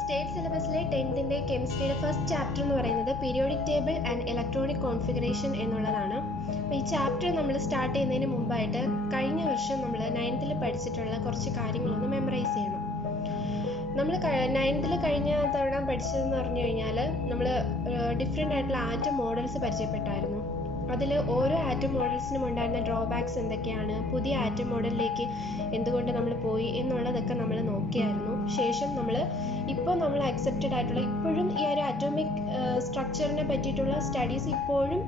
State സിലബസിലെ 10th കെമിസ്ട്രിയുടെ first chapter എന്ന് പറയുന്നത് periodic table and electronic configuration എന്നുള്ളതാണ്. അപ്പോൾ ഈ ചാപ്റ്റർ നമ്മൾ സ്റ്റാർട്ട് ചെയ്യുന്നതിന് മുമ്പായിട്ട് കഴിഞ്ഞ വർഷം നമ്മൾ 9th പഠിച്ചിട്ടുള്ള കുറച്ച് കാര്യങ്ങളൊന്ന് മെമ്മറൈസ് ചെയ്യണം. നമ്മൾ 9th കഴിഞ്ഞ തവണ പഠിച്ചതെന്ന് പറഞ്ഞു കഴിഞ്ഞാൽ നമ്മൾ ഡിഫറെൻ്റ് ആയിട്ടുള്ള ആറ്റം മോഡൽസ് പരിചയപ്പെട്ടായിരുന്നു. അതിൽ ഓരോ ആറ്റം മോഡൽസിനും ഉണ്ടായിരുന്ന ഡ്രോബാക്സ് എന്തൊക്കെയാണ്, പുതിയ ആറ്റം മോഡലിലേക്ക് എന്തുകൊണ്ട് നമ്മൾ പോയി എന്നുള്ളതൊക്കെ നമ്മൾ നോക്കിയായിരുന്നു. ശേഷം ഇപ്പോൾ നമ്മൾ അക്സെപ്റ്റഡ് ആയിട്ടുള്ള ഇപ്പോഴും ഈ ഒരു അറ്റോമിക് സ്ട്രക്ചറിനെ പറ്റിയിട്ടുള്ള സ്റ്റഡീസ് ഇപ്പോഴും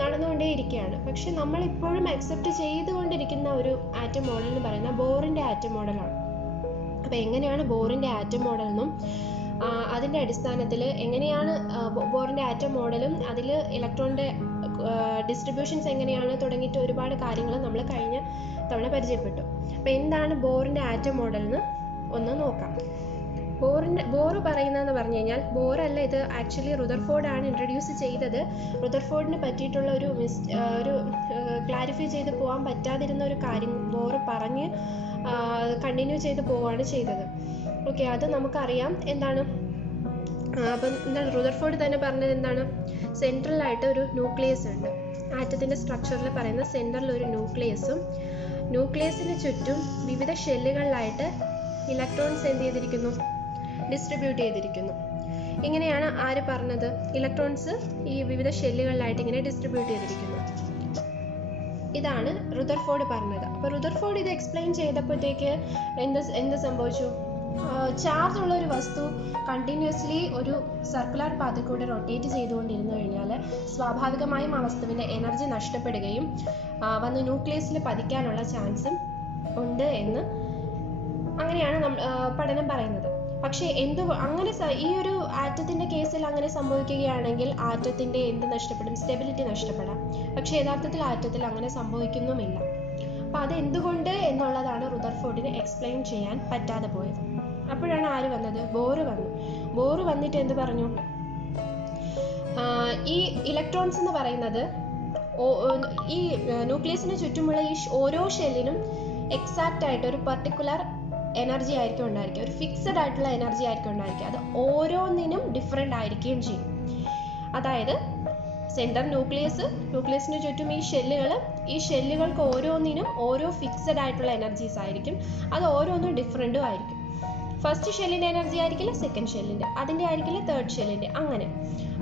നടന്നുകൊണ്ടേയിരിക്കുകയാണ്. പക്ഷെ നമ്മളിപ്പോഴും അക്സെപ്റ്റ് ചെയ്തുകൊണ്ടിരിക്കുന്ന ഒരു ആറ്റം മോഡൽ എന്ന് പറയുന്നത് ബോറിൻ്റെ ആറ്റം മോഡലാണ്. അപ്പോൾ എങ്ങനെയാണ് ബോറിൻ്റെ ആറ്റം മോഡൽ എന്നും അതിൻ്റെ അടിസ്ഥാനത്തിൽ എങ്ങനെയാണ് ബോറിൻ്റെ ആറ്റം മോഡലും അതിൽ ഇലക്ട്രോണിൻ്റെ ഡിസ്ട്രിബ്യൂഷൻസ് എങ്ങനെയാണ് തുടങ്ങിയിട്ട് ഒരുപാട് കാര്യങ്ങൾ നമ്മൾ കഴിഞ്ഞ തവണ പരിചയപ്പെട്ടു. അപ്പോൾ എന്താണ് ബോറിൻ്റെ ആറ്റം മോഡൽ എന്ന് ഒന്ന് നോക്കാം. ബോർ പറയുന്നതെന്ന് പറഞ്ഞു കഴിഞ്ഞാൽ, ബോറല്ല ഇത്, ആക്ച്വലി റുദർഫോർഡ് ആണ് ഇൻട്രൊഡ്യൂസ് ചെയ്തത്. റുദർഫോർഡിന് പറ്റിയിട്ടുള്ള ഒരു ക്ലാരിഫൈ ചെയ്ത് പോകാൻ പറ്റാതിരുന്ന ഒരു കാര്യം ബോർ പറഞ്ഞ് കണ്ടിന്യൂ ചെയ്ത് പോവുകയാണ് ചെയ്തത്. ഓക്കെ, അത് നമുക്കറിയാം എന്താണ്. അപ്പം എന്താണ് റുദർഫോർഡ് തന്നെ പറഞ്ഞത് എന്താണ്, സെൻട്രലായിട്ട് ഒരു ന്യൂക്ലിയസ് ഉണ്ട്. ആറ്റത്തിൻ്റെ സ്ട്രക്ചറിൽ പറയുന്ന സെൻറ്ററിൽ ഒരു ന്യൂക്ലിയസും ന്യൂക്ലിയസിന് ചുറ്റും വിവിധ ഷെല്ലുകളിലായിട്ട് ഇലക്ട്രോൺസ് എന്ത് ചെയ്തിരിക്കുന്നു, ഡിസ്ട്രിബ്യൂട്ട് ചെയ്തിരിക്കുന്നു. ഇങ്ങനെയാണ് ആര് പറഞ്ഞത്, ഇലക്ട്രോൺസ് ഈ വിവിധ ഷെല്ലുകളിലായിട്ട് ഇങ്ങനെ ഡിസ്ട്രിബ്യൂട്ട് ചെയ്തിരിക്കുന്നു. ഇതാണ് റുദർഫോർഡ് പറഞ്ഞത്. അപ്പോൾ റുദർഫോർഡ് ഇത് എക്സ്പ്ലെയിൻ ചെയ്തപ്പോഴത്തേക്ക് എന്ത് സംഭവിച്ചു, ചാർജ് ഉള്ള ഒരു വസ്തു കണ്ടിന്യൂസ്ലി ഒരു സർക്കുലർ പാത്തിൽ കൂടെ റൊട്ടേറ്റ് ചെയ്തുകൊണ്ടിരുന്നു കഴിഞ്ഞാൽ സ്വാഭാവികമായും ആ വസ്തുവിൻ്റെ എനർജി നഷ്ടപ്പെടുകയും വന്ന് ന്യൂക്ലിയസിൽ പതിക്കാനുള്ള ചാൻസും ഉണ്ട് എന്ന് അങ്ങനെയാണ് പഠനം പറയുന്നത്. പക്ഷേ അങ്ങനെ ഈ ഒരു ആറ്റത്തിൻ്റെ കേസിൽ അങ്ങനെ സംഭവിക്കുകയാണെങ്കിൽ ആറ്റത്തിൻ്റെ എന്ത് നഷ്ടപ്പെടും, സ്റ്റെബിലിറ്റി നഷ്ടപ്പെടാം. പക്ഷേ യഥാർത്ഥത്തിൽ ആറ്റത്തിൽ അങ്ങനെ സംഭവിക്കുന്നുമില്ല. അപ്പോൾ അതെന്തുകൊണ്ട് എന്നുള്ളതാണ് റുദർഫോർഡിന് എക്സ്പ്ലെയിൻ ചെയ്യാൻ പറ്റാതെ പോയത്. അപ്പോഴാണ് ആര് വന്നത്, ബോർ വന്നിട്ട് എന്ത് പറഞ്ഞു, ഈ ഇലക്ട്രോൺസ് എന്ന് പറയുന്നത് ഈ ന്യൂക്ലിയസിന് ചുറ്റുമുള്ള ഈ ഓരോ ഷെല്ലിനും എക്സാക്റ്റ് ആയിട്ട് ഒരു പർട്ടിക്കുലർ എനർജി ആയിരിക്കും ഉണ്ടായിരിക്കുക, ഒരു ഫിക്സഡ് ആയിട്ടുള്ള എനർജി ആയിരിക്കും ഉണ്ടായിരിക്കുക. അത് ഓരോന്നിനും ഡിഫറെൻ്റ് ആയിരിക്കുകയും ചെയ്യും. അതായത് സെൻറ്റർ ന്യൂക്ലിയസിന് ചുറ്റും ഈ ഷെല്ലുകൾക്ക് ഓരോന്നിനും ഓരോ ഫിക്സഡ് ആയിട്ടുള്ള എനർജീസ് ആയിരിക്കും. അത് ഓരോന്നും ഡിഫറെൻറ്റും ആയിരിക്കും. ഫസ്റ്റ് ഷെല്ലിൻ്റെ എനർജി ആയിരിക്കില്ല സെക്കൻഡ് ഷെല്ലിൻ്റെ, അതിൻ്റെ ആയിരിക്കില്ല തേർഡ് ഷെല്ലിൻ്റെ, അങ്ങനെ.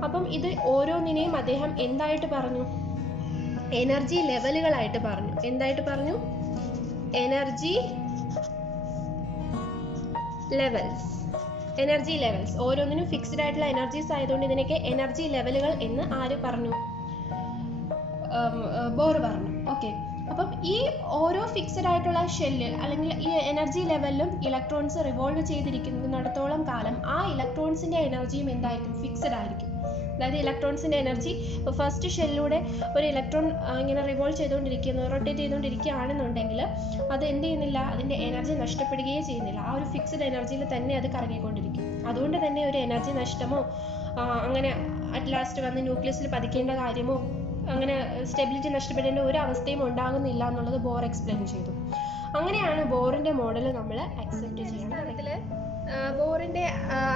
അപ്പം ഇത് ഓരോന്നിനെയും അദ്ദേഹം എന്തായിട്ട് പറഞ്ഞു, എനർജി ലെവലുകളായിട്ട് പറഞ്ഞു. എന്തായിട്ട് പറഞ്ഞു, എനർജി ലെവൽസ്. ഓരോന്നിനും ഫിക്സ്ഡ് ആയിട്ടുള്ള എനർജീസ് ആയതുകൊണ്ട് ഇതിനൊക്കെ എനർജി ലെവലുകൾ എന്ന് ആര് പറഞ്ഞു, ബോർ പറഞ്ഞു. ഓക്കെ, അപ്പം ഈ ഓരോ ഫിക്സഡ് ആയിട്ടുള്ള ഷെല്ലിൽ അല്ലെങ്കിൽ ഈ എനർജി ലെവലിലും ഇലക്ട്രോൺസ് റിവോൾവ് ചെയ്തിരിക്കുന്നിടത്തോളം കാലം ആ ഇലക്ട്രോൺസിൻ്റെ എനർജിയും എന്തായിരിക്കും, ഫിക്സഡ് ആയിരിക്കും. അതായത് ഇലക്ട്രോൺസിൻ്റെ എനർജി ഇപ്പോൾ ഫസ്റ്റ് ഷെല്ലിലൂടെ ഒരു ഇലക്ട്രോൺ ഇങ്ങനെ റൊട്ടേറ്റ് ചെയ്തുകൊണ്ടിരിക്കുകയാണെന്നുണ്ടെങ്കിൽ അത് എന്ത് ചെയ്യുന്നില്ല, അതിൻ്റെ എനർജി നഷ്ടപ്പെടുകയേ ചെയ്യുന്നില്ല. ആ ഒരു ഫിക്സഡ് എനർജിയിൽ തന്നെ അത് കറങ്ങിക്കൊണ്ടിരിക്കും. അതുകൊണ്ട് തന്നെ ഒരു എനർജി നഷ്ടമോ അങ്ങനെ അറ്റ് ലാസ്റ്റ് വന്ന് ന്യൂക്ലിയസിൽ പതിക്കേണ്ട കാര്യമോ അങ്ങനെ സ്റ്റെബിലിറ്റി നഷ്ടപ്പെടേണ്ട ഒരു അവസ്ഥയും ഉണ്ടാകുന്നില്ല എന്നുള്ളത് ബോർ എക്സ്പ്ലെയിൻ ചെയ്തു. അങ്ങനെയാണ് ബോറിൻ്റെ മോഡൽ നമ്മൾ അക്സെപ്റ്റ് ചെയ്യുന്നത്. അതിൽ ബോറിൻ്റെ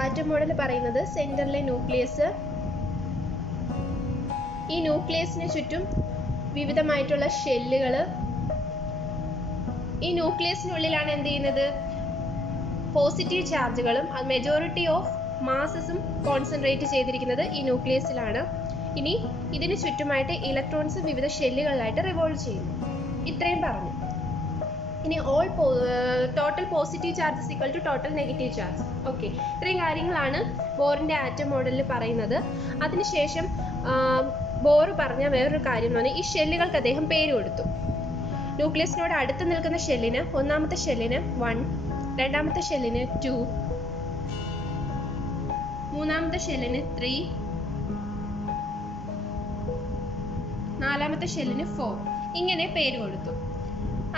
ആറ്റം മോഡൽ പറയുന്നത് സെൻറ്ററിലെ ന്യൂക്ലിയസ്, ഈ ന്യൂക്ലിയസിന് ചുറ്റും വിവിധമായിട്ടുള്ള ഷെല്ലുകൾ, ഈ ന്യൂക്ലിയസിനുള്ളിലാണ് എന്ത് ചെയ്യുന്നത്, പോസിറ്റീവ് ചാർജുകളും മെജോറിറ്റി ഓഫ് മാസസും കോൺസെൻട്രേറ്റ് ചെയ്തിരിക്കുന്നത് ഈ ന്യൂക്ലിയസിലാണ്. ഇനി ഇതിന് ചുറ്റുമായിട്ട് ഇലക്ട്രോൺസ് വിവിധ ഷെല്ലുകളിലായിട്ട് റിവോൾവ് ചെയ്യുന്നു. ഇത്രയും പറഞ്ഞു. ഇനി total positive charge is equal to total negative charge. Okay, ഇത്രയും കാര്യങ്ങളാണ് ബോറിൻ്റെ ആറ്റം മോഡലിൽ പറയുന്നത്. അതിനുശേഷം ബോർ പറഞ്ഞ വേറൊരു കാര്യം എന്ന് പറഞ്ഞാൽ ഈ ഷെല്ലുകൾക്ക് അദ്ദേഹം പേര് കൊടുത്തു. ന്യൂക്ലിയസിനോട് അടുത്ത് നിൽക്കുന്ന ഷെല്ലിന്, ഒന്നാമത്തെ ഷെല്ലിന് 1, രണ്ടാമത്തെ ഷെല്ലിന് 2, മൂന്നാമത്തെ ഷെല്ലിന് 3, നാലാമത്തെ ഷെല്ലിന് 4, ഇങ്ങനെ പേര് കൊടുത്തു.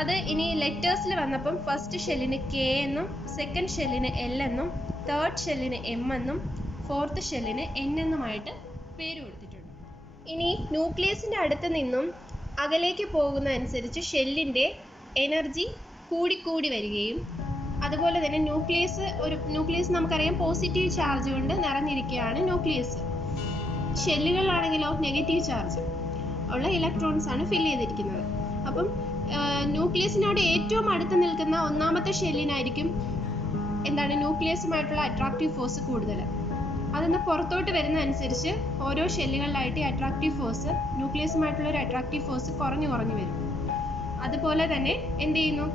അത് ഇനി ലെറ്റേഴ്സിൽ വന്നപ്പം ഫസ്റ്റ് ഷെല്ലിന് K എന്നും, സെക്കൻഡ് ഷെല്ലിന് L എന്നും, തേർഡ് ഷെല്ലിന് M എന്നും, ഫോർത്ത് ഷെല്ലിന് N എന്നുമായിട്ട് പേര് കൊടുത്തിട്ടുണ്ട്. ഇനി ന്യൂക്ലിയസിൻ്റെ അടുത്ത് നിന്നും അകലേക്ക് പോകുന്ന അനുസരിച്ച് ഷെല്ലിൻ്റെ എനർജി കൂടിക്കൂടി വരികയും അതുപോലെ തന്നെ ന്യൂക്ലിയസ് നമുക്കറിയാം പോസിറ്റീവ് ചാർജ് കൊണ്ട് നിറഞ്ഞിരിക്കുകയാണ് ന്യൂക്ലിയസ്. ഷെല്ലുകളിലാണെങ്കിലോ നെഗറ്റീവ് ചാർജ് ഉള്ള ഇലക്ട്രോൺസ് ആണ് ഫില്ല് ചെയ്തിരിക്കുന്നത്. അപ്പം ന്യൂക്ലിയസിനോട് ഏറ്റവും അടുത്ത് നിൽക്കുന്ന ഒന്നാമത്തെ ഷെല്ലിനായിരിക്കും ന്യൂക്ലിയസുമായിട്ടുള്ള അട്രാക്റ്റീവ് ഫോഴ്സ് കൂടുതൽ. അതൊന്ന് പുറത്തോട്ട് വരുന്ന അനുസരിച്ച് ഓരോ ഷെല്ലുകളിലായിട്ട് അട്രാക്റ്റീവ് ഫോഴ്സ് ന്യൂക്ലിയസുമായിട്ടുള്ള ഒരു അട്രാക്റ്റീവ് ഫോഴ്സ് കുറഞ്ഞു വരും. അതുപോലെ തന്നെ എന്ത് ചെയ്യുന്നു,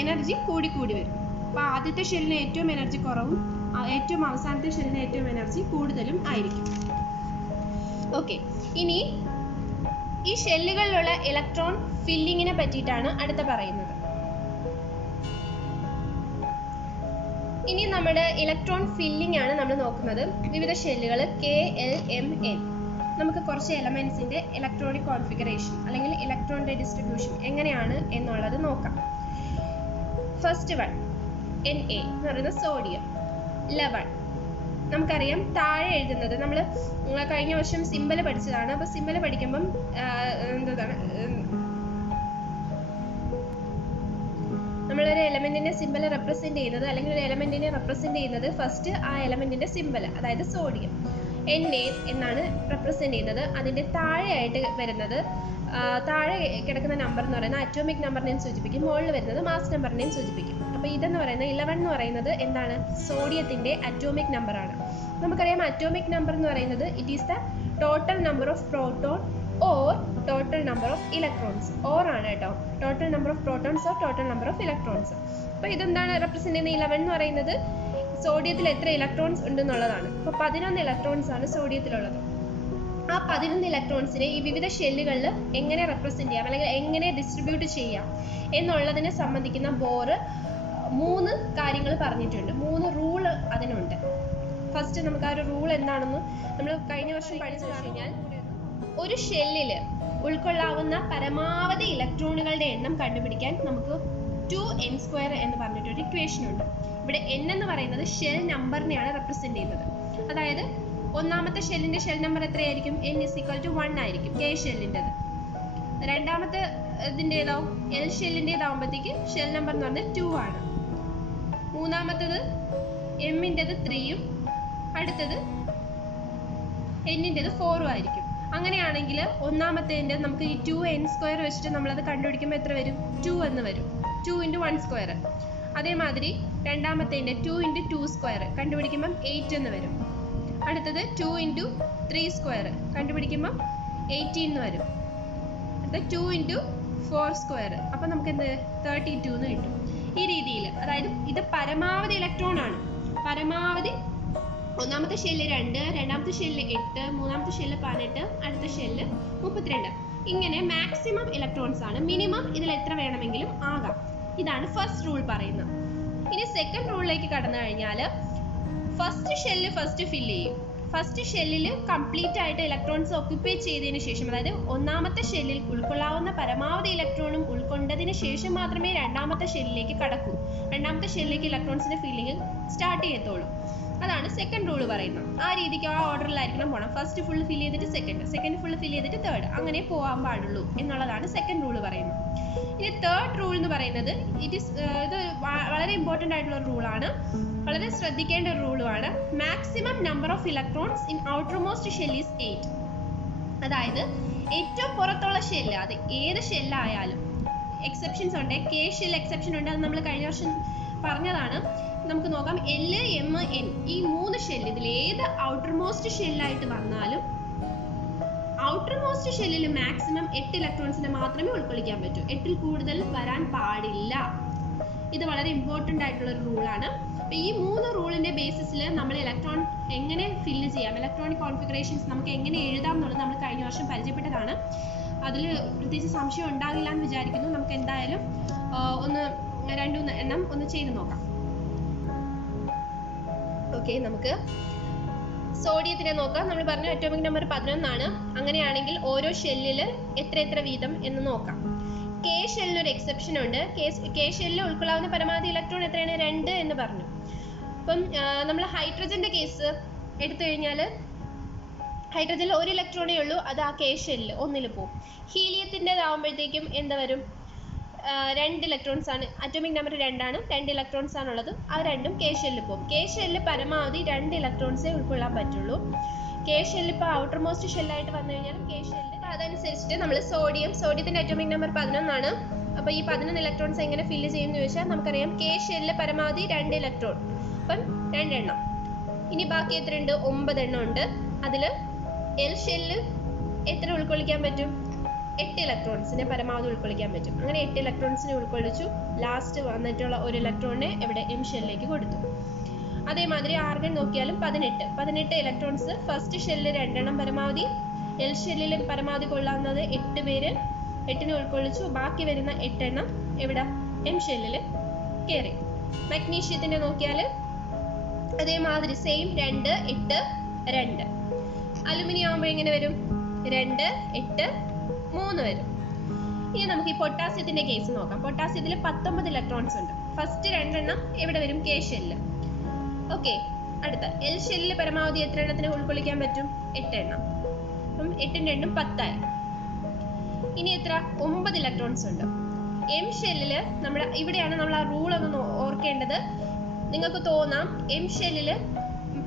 എനർജി കൂടിക്കൂടി വരും. അപ്പോൾ ആദ്യത്തെ ഷെല്ലിന് ഏറ്റവും എനർജി കുറവും ഏറ്റവും അവസാനത്തെ ഷെല്ലിന് ഏറ്റവും എനർജി കൂടുതലും ആയിരിക്കും. ഓക്കെ, ഇനി ഈ ഷെല്ലുകളിലുള്ള ഇലക്ട്രോൺ ഫില്ലിങ്ങിനെ പറ്റിയിട്ടാണ് അടുത്ത പറയുന്നത്. ഇനി നമ്മുടെ ഇലക്ട്രോൺ ഫില്ലിംഗ് ആണ് നമ്മൾ നോക്കുന്നത്. വിവിധ ഷെല്ലുകൾ KLMN. നമുക്ക് കുറച്ച് എലമെന്റ്സിന്റെ ഇലക്ട്രോണിക് കോൺഫിഗറേഷൻ അല്ലെങ്കിൽ ഇലക്ട്രോണിന്റെ ഡിസ്ട്രിബ്യൂഷൻ എങ്ങനെയാണ് എന്നുള്ളത് നോക്കാം. ഫസ്റ്റ് വൺ Na എന്ന് പറയുന്നത് സോഡിയം. 11 നമുക്കറിയാം താഴെ എഴുതുന്നത് നമ്മൾ കഴിഞ്ഞ വർഷം സിമ്പൽ പഠിച്ചതാണ്. അപ്പോൾ സിമ്പൽ പഠിക്കുമ്പം നമ്മളൊരു എലമെന്റിന്റെ സിമ്പൽ റെപ്രസെന്റ് ചെയ്യുന്നത് അല്ലെങ്കിൽ ഒരു എലമെന്റിനെ റെപ്രസെന്റ് ചെയ്യുന്നത് ഫസ്റ്റ് ആ എലമെന്റിന്റെ സിമ്പൽ, അതായത് സോഡിയം Na എന്നാണ് റെപ്രസെന്റ് ചെയ്യുന്നത്. അതിന്റെ താഴെയായിട്ട് വരുന്നത് താഴെ കിടക്കുന്ന നമ്പർ എന്ന് പറയുന്നത് അറ്റോമിക് നമ്പറിനെയും സൂചിപ്പിക്കും, മുകളിൽ വരുന്നത് മാസ് നമ്പറിനെയും സൂചിപ്പിക്കും. അപ്പോൾ ഇതെന്ന് പറയുന്നത് 11 എന്ന് പറയുന്നത് എന്താണ്, സോഡിയത്തിന്റെ അറ്റോമിക് നമ്പർ ആണ്. നമുക്കറിയാം അറ്റോമിക് നമ്പർ എന്ന് പറയുന്നത് it is the total number of proton or total number of electrons. Or ആണ് കേട്ടോ, total number of protons or total number of electrons. അപ്പോൾ ഇതെന്താണ് റെപ്രസെന്റ് ചെയ്യുന്നത്, 11 എന്ന് പറയുന്നത് സോഡിയത്തിൽ എത്ര ഇലക്ട്രോൺസ് ഉണ്ടെന്നുള്ളതാണ്. അപ്പോൾ 11 ഇലക്ട്രോൺസ് ആണ് സോഡിയത്തിലുള്ളത്. ആ 11 ഇലക്ട്രോൺസിനെ ഈ വിവിധ ഷെല്ലുകളിൽ എങ്ങനെ റെപ്രസെന്റ് ചെയ്യാം അല്ലെങ്കിൽ എങ്ങനെ ഡിസ്ട്രിബ്യൂട്ട് ചെയ്യാം എന്നുള്ളതിനെ സംബന്ധിക്കുന്ന ബോർ 3 കാര്യങ്ങൾ പറഞ്ഞിട്ടുണ്ട്. 3 റൂൾ അതിനുണ്ട്. ഫസ്റ്റ് നമുക്ക് ആ ഒരു റൂൾ എന്താണെന്ന് നമ്മൾ കഴിഞ്ഞ വർഷം പഠിച്ചു കഴിഞ്ഞാൽ, ഒരു ഷെല്ലിൽ ഉൾക്കൊള്ളാവുന്ന പരമാവധി ഇലക്ട്രോണുകളുടെ എണ്ണം കണ്ടുപിടിക്കാൻ നമുക്ക് 2n² എന്ന് പറഞ്ഞിട്ടൊരു ഇക്വേഷൻ ഉണ്ട്. ഇവിടെ n എന്ന് പറയുന്നത് ഷെൽ നമ്പറിനെയാണ് റെപ്രസെന്റ് ചെയ്യുന്നത്. അതായത് ഒന്നാമത്തെ ഷെല്ലിന്റെ ഷെൽ നമ്പർ എത്രയായിരിക്കും, n = 1 ആയിരിക്കും, K ഷെല്ലിൻ്റെത്. രണ്ടാമത്തെ ഇതിൻ്റെതോ L ഷെല്ലിൻ്റെതാവുമ്പോഴത്തേക്ക് ഷെൽ നമ്പർ എന്ന് പറഞ്ഞാൽ 2 ആണ്. മൂന്നാമത്തത് M-ൻ്റെത് 3ഉം അടുത്തത് N-ൻ്റെത് 4ഉം ആയിരിക്കും. അങ്ങനെയാണെങ്കിൽ ഒന്നാമത്തേൻ്റെ നമുക്ക് ഈ 2n² വെച്ചിട്ട് നമ്മളത് കണ്ടുപിടിക്കുമ്പോൾ എത്ര വരും, 2 എന്ന് വരും, 2 × 1². അതേമാതിരി രണ്ടാമത്തേൻ്റെ 2 × 2² കണ്ടുപിടിക്കുമ്പം 8 എന്ന് വരും. അടുത്തത് 2 × 3² കണ്ടുപിടിക്കുമ്പം 18 എന്ന് വരും. അടുത്ത 2 × 4², അപ്പം നമുക്ക് എന്ത് 32 എന്ന് കിട്ടും. ഈ രീതിയിൽ, അതായത് ഇത് പരമാവധി ഇലക്ട്രോൺ ആണ്. പരമാവധി ഒന്നാമത്തെ ഷെല്ല് 2, രണ്ടാമത്തെ ഷെല്ല് 8, മൂന്നാമത്തെ ഷെല്ല് 18, അടുത്ത ഷെല്ല് 32. ഇങ്ങനെ മാക്സിമം ഇലക്ട്രോൺസ് ആണ്. മിനിമം ഇതിൽ എത്ര വേണമെങ്കിലും ആകാം. ഇതാണ് ഫസ്റ്റ് റൂൾ പറയുന്നത്. ഇനി സെക്കൻഡ് റൂളിലേക്ക് കടന്നു കഴിഞ്ഞാൽ, ഫസ്റ്റ് ഷെല്ല് ഫസ്റ്റ് ഫില്ല് ചെയ്യും. ഫസ്റ്റ് ഷെല്ലിൽ കംപ്ലീറ്റ് ആയിട്ട് ഇലക്ട്രോൺസ് ഓക്യുപ്പൈ ചെയ്തതിന് ശേഷം, അതായത് ഒന്നാമത്തെ ഷെല്ലിൽ ഉൾക്കൊള്ളാവുന്ന പരമാവധി ഇലക്ട്രോണും ഉൾക്കൊണ്ടതിന് ശേഷം മാത്രമേ രണ്ടാമത്തെ ഷെല്ലിലേക്ക് കടക്കൂ. രണ്ടാമത്തെ ഷെല്ലിലേക്ക് ഇലക്ട്രോൺസിന്റെ ഫില്ലിങ് സ്റ്റാർട്ട് ചെയ്യത്തുള്ളൂ. അതാണ് സെക്കൻഡ് റൂൾ പറയുന്നത്. ആ രീതിക്ക് ആ ഓർഡറിലായിരിക്കണം പോകണം. ഫസ്റ്റ് ഫുൾ ഫില്ല് ചെയ്തിട്ട് സെക്കൻഡ് ഫുൾ ഫില്ല് ചെയ്തിട്ട് തേർഡ്, അങ്ങനെ പോകാൻ പാടുള്ളൂ എന്നുള്ളതാണ് സെക്കൻഡ് റൂൾ പറയുന്നത്. ഇനി തേർഡ് റൂൾ എന്ന് പറയുന്നത് ഇത് വളരെ ഇമ്പോർട്ടൻ്റ് ആയിട്ടുള്ള ഒരു റൂളാണ്, വളരെ ശ്രദ്ധിക്കേണ്ട ഒരു റൂളുമാണ്. Maximum number of electrons in outermost shell is 8. അതായത് ഏറ്റവും പുറത്തുള്ള ഷെല്ല്, അത് ഏത് ഷെല്ലായാലും, എക്സെപ്ഷൻസ് ഉണ്ട്, K ഷെൽ എക്സെപ്ഷൻ ഉണ്ട്, അത് നമ്മൾ കഴിഞ്ഞ വർഷം പറഞ്ഞതാണ്. നമുക്ക് നോക്കാം, L, M, N ഈ 3 ഷെല്ല്, ഇതിൽ ഏത് ഔട്ടർമോസ്റ്റ് ഷെല്ലായിട്ട് വന്നാലും ഔട്ടർമോസ്റ്റ് ഷെല്ലിൽ മാക്സിമം 8 ഇലക്ട്രോൺസിനെ മാത്രമേ ഉൾക്കൊള്ളിക്കാൻ പറ്റൂ. 8ൽ കൂടുതൽ വരാൻ പാടില്ല. ഇത് വളരെ ഇമ്പോർട്ടൻ്റ് ആയിട്ടുള്ള ഒരു റൂളാണ്. അപ്പോൾ ഈ 3 റൂളിന്റെ ബേസിസിൽ നമ്മൾ ഇലക്ട്രോൺ എങ്ങനെ ഫില്ല് ചെയ്യാം, ഇലക്ട്രോണിക് കോൺഫിഗറേഷൻസ് നമുക്ക് എങ്ങനെ എഴുതാം എന്നുള്ളത് നമ്മൾ കഴിഞ്ഞ വർഷം പരിചയപ്പെട്ടതാണ്. അതിൽ പ്രത്യേകിച്ച് സംശയം ഉണ്ടാകില്ല എന്ന് വിചാരിക്കുന്നു. നമുക്ക് എന്തായാലും 1-2 എണ്ണം ഒന്ന് ചെയ്ത് നോക്കാം. ഓക്കെ, നമുക്ക് സോഡിയത്തിനെ നോക്കാം. നമ്മൾ പറഞ്ഞു അറ്റോമിക് നമ്പർ 11 ആണ്. അങ്ങനെയാണെങ്കിൽ ഓരോ ഷെല്ലിൽ എത്ര വീതം എന്ന് നോക്കാം. K ഷെല്ലിന് ഒരു എക്സെപ്ഷൻ ഉണ്ട്. K ഷെല്ലിൽ ഉൾക്കൊള്ളാവുന്ന പരമാവധി ഇലക്ട്രോൺ എത്രയാണ്, 2 എന്ന് പറഞ്ഞു. അപ്പം നമ്മൾ ഹൈഡ്രജന്റെ കേസ് എടുത്തു കഴിഞ്ഞാൽ ഹൈഡ്രജനിൽ 1 ഇലക്ട്രോണേ ഉള്ളൂ, അത് ആ K ഷെല്ലിൽ 1 പോകും. ഹീലിയത്തിൻ്റെതാവുമ്പോഴത്തേക്കും എന്താ വരും, 2 ഇലക്ട്രോൺസ് ആണ്, അറ്റോമിക് നമ്പർ 2 ആണ്, 2 ഇലക്ട്രോൺസ് ആണുള്ളത്. ആ രണ്ടും കെ ഷെല്ലിൽ പോകും. കെ ഷെല്ലിൽ പരമാവധി 2 ഇലക്ട്രോൺസേ ഉൾക്കൊള്ളാൻ പറ്റുള്ളൂ. കെ ഷെല്ലിൽ ഇപ്പോൾ ഔട്ടർ മോസ്റ്റ് ഷെല്ലായിട്ട് വന്നു കഴിഞ്ഞാൽ കെ ഷെല്ലിൽ അതനുസരിച്ചിട്ട് നമ്മൾ സോഡിയത്തിന്റെ അറ്റോമിക് നമ്പർ 11 ആണ്. അപ്പോൾ ഈ 11 ഇലക്ട്രോൺസ് എങ്ങനെ ഫില്ല് ചെയ്യുമെന്ന് ചോദിച്ചാൽ നമുക്കറിയാം കെ ഷെല്ലിൽ പരമാവധി 2 ഇലക്ട്രോൺ, അപ്പം 2 എണ്ണം. ഇനി ബാക്കി എത്രയുണ്ട്? 9 എണ്ണം ഉണ്ട്. അതിൽ എൽ ഷെല്ലിൽ എത്ര ഉൾക്കൊള്ളിക്കാൻ പറ്റും? 8 ഇലക്ട്രോൺസിനെ പരമാവധി ഉൾക്കൊള്ളിക്കാൻ പറ്റും. അങ്ങനെ 8 ഇലക്ട്രോൺസിനെ ഉൾക്കൊള്ളിച്ചു. ലാസ്റ്റ് വന്നിട്ടുള്ള ഒരു ഇലക്ട്രോണിനെ ഇവിടെ എം ഷെല്ലിലേക്ക് കൊടുത്തു. അതേമാതിരി ആർഗൺ നോക്കിയാലും 18 ഇലക്ട്രോൺസ്. ഫസ്റ്റ് ഷെല്ലിൽ 2 എണ്ണം പരമാവധി, എൽ ഷെല്ലിൽ പരമാവധി കൊള്ളാവുന്നത് 8 പേര്, 8നെ ഉൾക്കൊള്ളിച്ചു. ബാക്കി വരുന്ന 8 എണ്ണം എവിടെ? എം ഷെല്ലിൽ കയറി. മഗ്നീഷ്യത്തിന്റെ നോക്കിയാൽ അതേമാതിരി സെയിം 2, 8, 2. അലുമിനിയം ആകുമ്പോൾ എങ്ങനെ വരും? 2, 8, 3 വരും. ഇനി നമുക്ക് ഈ പൊട്ടാസ്യത്തിന്റെ കേസ് നോക്കാം. പൊട്ടാസ്യത്തിൽ 19 ഇലക്ട്രോൺസ് ഉണ്ട്. ഫസ്റ്റ് 2 എണ്ണം എവിടെ വരും? K shell. ഓക്കെ, അടുത്ത എൽ ഷെല്ലിൽ പരമാവധി എത്ര എണ്ണത്തിന് ഉൾക്കൊള്ളിക്കാൻ പറ്റും? 8 എണ്ണം. അപ്പം 8 × 2 10 ആയി. ഇനി എത്ര? 9 ഇലക്ട്രോൺസ് ഉണ്ട്. എം ഷെല്ലില് നമ്മുടെ ഇവിടെയാണ് നമ്മൾ ആ റൂൾ ഒന്ന് ഓർക്കേണ്ടത്. നിങ്ങൾക്ക് തോന്നാം എം ഷെല്ലില്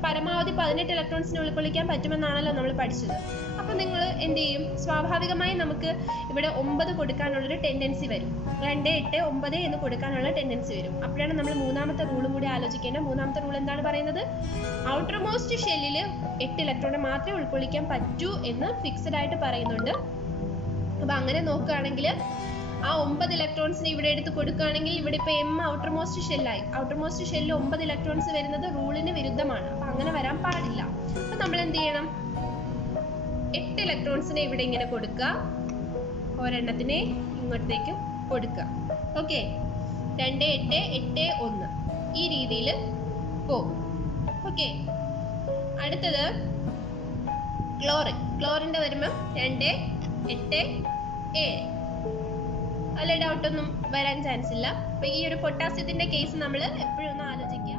പരമാവധി 18 ഇലക്ട്രോൺസിനെ ഉൾക്കൊള്ളിക്കാൻ പറ്റുമെന്നാണല്ലോ നമ്മൾ പഠിച്ചത്. അപ്പം നിങ്ങൾ എന്ത് ചെയ്യും? സ്വാഭാവികമായി നമുക്ക് ഇവിടെ 9 കൊടുക്കാനുള്ളൊരു ടെൻഡൻസി വരും. 2, 8, 9 എന്ന് കൊടുക്കാനുള്ള ടെൻഡൻസി വരും. അപ്പോഴാണ് നമ്മൾ മൂന്നാമത്തെ റൂളും കൂടി ആലോചിക്കേണ്ടത്. മൂന്നാമത്തെ റൂൾ എന്താണ് പറയുന്നത്? ഔട്ടർ മോസ്റ്റ് ഷെല്ലിൽ 8 ഇലക്ട്രോണെ മാത്രമേ ഉൾക്കൊള്ളിക്കാൻ പറ്റൂ എന്ന് ഫിക്സഡ് ആയിട്ട് പറയുന്നുണ്ട്. അപ്പം അങ്ങനെ നോക്കുകയാണെങ്കിൽ ആ 9 ഇലക്ട്രോൺസിനെ ഇവിടെ എടുത്ത് കൊടുക്കുകയാണെങ്കിൽ ഇവിടെ ഇപ്പോൾ എം ഔട്ടർ മോസ്റ്റ് ഷെല്ലായി. ഔട്ടർ മോസ്റ്റ് ഷെല്ലിൽ 9 ഇലക്ട്രോൺസ് വരുന്നത് റൂളിന് വിരുദ്ധമാണ്. അപ്പം അങ്ങനെ വരാൻ പാടില്ല. അപ്പം നമ്മൾ എന്ത് ചെയ്യണം? 8 ഇലക്ട്രോൺസിനെ ഇവിടെ ഇങ്ങനെ കൊടുക്കുക, ഒരെണ്ണത്തിനെ ഇങ്ങോട്ടേക്ക് കൊടുക്കുക. ഓക്കെ, 2, 8, 8, 1 ഈ രീതിയിൽ പോകും. ഓക്കെ, അടുത്തത് ക്ലോറിൻ്റെ വരുമ്പോൾ 2, 8, 7. അതിൽ ഡൗട്ടൊന്നും വരാൻ ചാൻസ് ഇല്ല. അപ്പൊ ഈ ഒരു പൊട്ടാസ്യത്തിന്റെ കേസ് നമ്മൾ എപ്പോഴും ഒന്ന് ആലോചിക്കുക.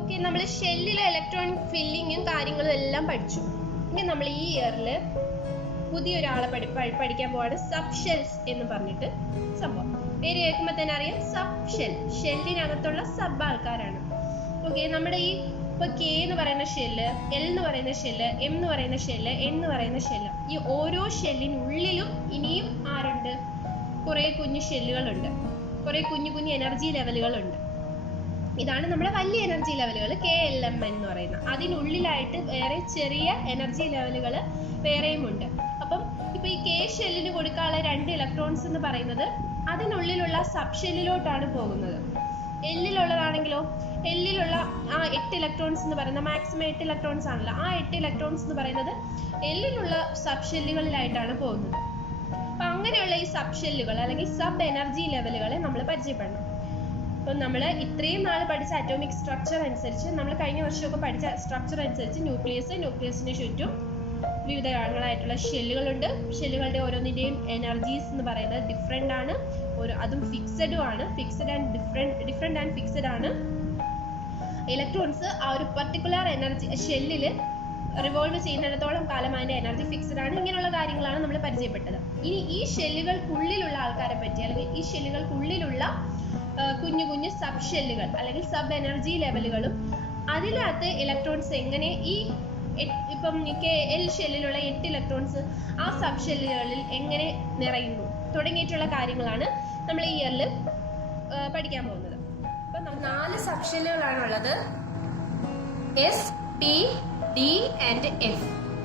ഓക്കെ, നമ്മൾ ഷെല്ലിലെ ഇലക്ട്രോണിക് ഫില്ലിങ്ങും കാര്യങ്ങളും എല്ലാം പഠിച്ചു. ഇനി നമ്മൾ ഈ ഇയറിൽ പുതിയൊരാളെ പഠിക്കാൻ പോവാണ്. സബ് ഷെൽസ് എന്ന് പറഞ്ഞിട്ട് സംഭവം. പേര് കേൾക്കുമ്പോൾ തന്നെ അറിയാം, സബ് ഷെൽ. ഷെല്ലിനകത്തുള്ള സബ് ആൾക്കാരാണ്. ഓക്കെ, നമ്മുടെ ഈ ഇപ്പോൾ കെ എന്ന് പറയുന്ന ഷെല്ല്, എൽ എന്ന് പറയുന്ന ഷെല്ല്, എം എന്ന് പറയുന്ന ഷെല്ല്, എൻ എന്ന് പറയുന്ന ഷെല്ല്, ഈ ഓരോ ഷെല്ലിനുള്ളിലും ഇനിയും ആരുണ്ട്? കുറേ കുഞ്ഞു ഷെല്ലുകളുണ്ട്, കുറേ കുഞ്ഞു എനർജി ലെവലുകളുണ്ട്. ഇതാണ് നമ്മുടെ വലിയ എനർജി ലെവലുകൾ, KLM എന്ന് പറയുന്നത്. അതിനുള്ളിലായിട്ട് വേറെ ചെറിയ എനർജി ലെവലുകൾ വേറെയും ഉണ്ട്. അപ്പം ഇപ്പൊ ഈ കെ ഷെല്ലിന് കൊടുക്കാനുള്ള 2 ഇലക്ട്രോൺസ് എന്ന് പറയുന്നത് അതിനുള്ളിലുള്ള സബ് ഷെല്ലിലോട്ടാണ് പോകുന്നത്. എല്ലിലുള്ളതാണെങ്കിലോ, എല്ലിലുള്ള ആ 8 ഇലക്ട്രോൺസ് എന്ന് പറയുന്നത് മാക്സിമം 8 ഇലക്ട്രോൺസ് ആണല്ലോ. ആ 8 ഇലക്ട്രോൺസ് എന്ന് പറയുന്നത് എല്ലിലുള്ള സബ് ഷെല്ലുകളിലായിട്ടാണ് പോകുന്നത്. അപ്പം അങ്ങനെയുള്ള ഈ സബ് ഷെല്ലുകൾ അല്ലെങ്കിൽ സബ് എനർജി ലെവലുകളെ നമ്മൾ പരിചയപ്പെടണം. അപ്പം നമ്മൾ ഇത്രയും നാൾ പഠിച്ച അറ്റോമിക് സ്ട്രക്ചർ അനുസരിച്ച്, നമ്മൾ കഴിഞ്ഞ വർഷമൊക്കെ പഠിച്ച സ്ട്രക്ചർ അനുസരിച്ച് ന്യൂക്ലിയസിന് ചുറ്റും വിവിധ കളങ്ങളായിട്ടുള്ള ഷെല്ലുകളുണ്ട്. ഷെല്ലുകളുടെ ഓരോന്നിൻ്റെയും എനർജീസ് എന്ന് പറയുന്നത് ഡിഫറെൻ്റ് ആണ്. അതും ഫിക്സഡും ആണ്. ഡിഫറെൻ്റ് ആൻഡ് ഫിക്സഡ് ആണ്. ഇലക്ട്രോൺസ് ആ ഒരു പർട്ടിക്കുലർ എനർജി ഷെല്ലിൽ റിവോൾവ് ചെയ്യുന്നിടത്തോളം കാലം അതിൻ്റെ എനർജി ഫിക്സഡ് ആണ്. ഇങ്ങനെയുള്ള കാര്യങ്ങളാണ് നമ്മൾ പരിചയപ്പെട്ടത്. ഇനി ഈ ഷെല്ലുകൾക്കുള്ളിലുള്ള ആൾക്കാരെ പറ്റി, അല്ലെങ്കിൽ ഈ ഷെല്ലുകൾക്കുള്ളിലുള്ള കുഞ്ഞു സബ് ഷെല്ലുകൾ അല്ലെങ്കിൽ സബ് എനർജി ലെവലുകളും അതിനകത്ത് ഇലക്ട്രോൺസ് എങ്ങനെ ഈ ഇപ്പം എൽ ഷെല്ലിലുള്ള 8 ഇലക്ട്രോൺസ് ആ സബ് ഷെല്ലുകളിൽ എങ്ങനെ നിറയുന്നു തുടങ്ങിയിട്ടുള്ള കാര്യങ്ങളാണ് നമ്മൾ ഈ ഇയറിൽ പഠിക്കാൻ പോകുന്നത്. അപ്പം 4 sub ഷെല്ലുകളാണുള്ളത്. S, P, D and F.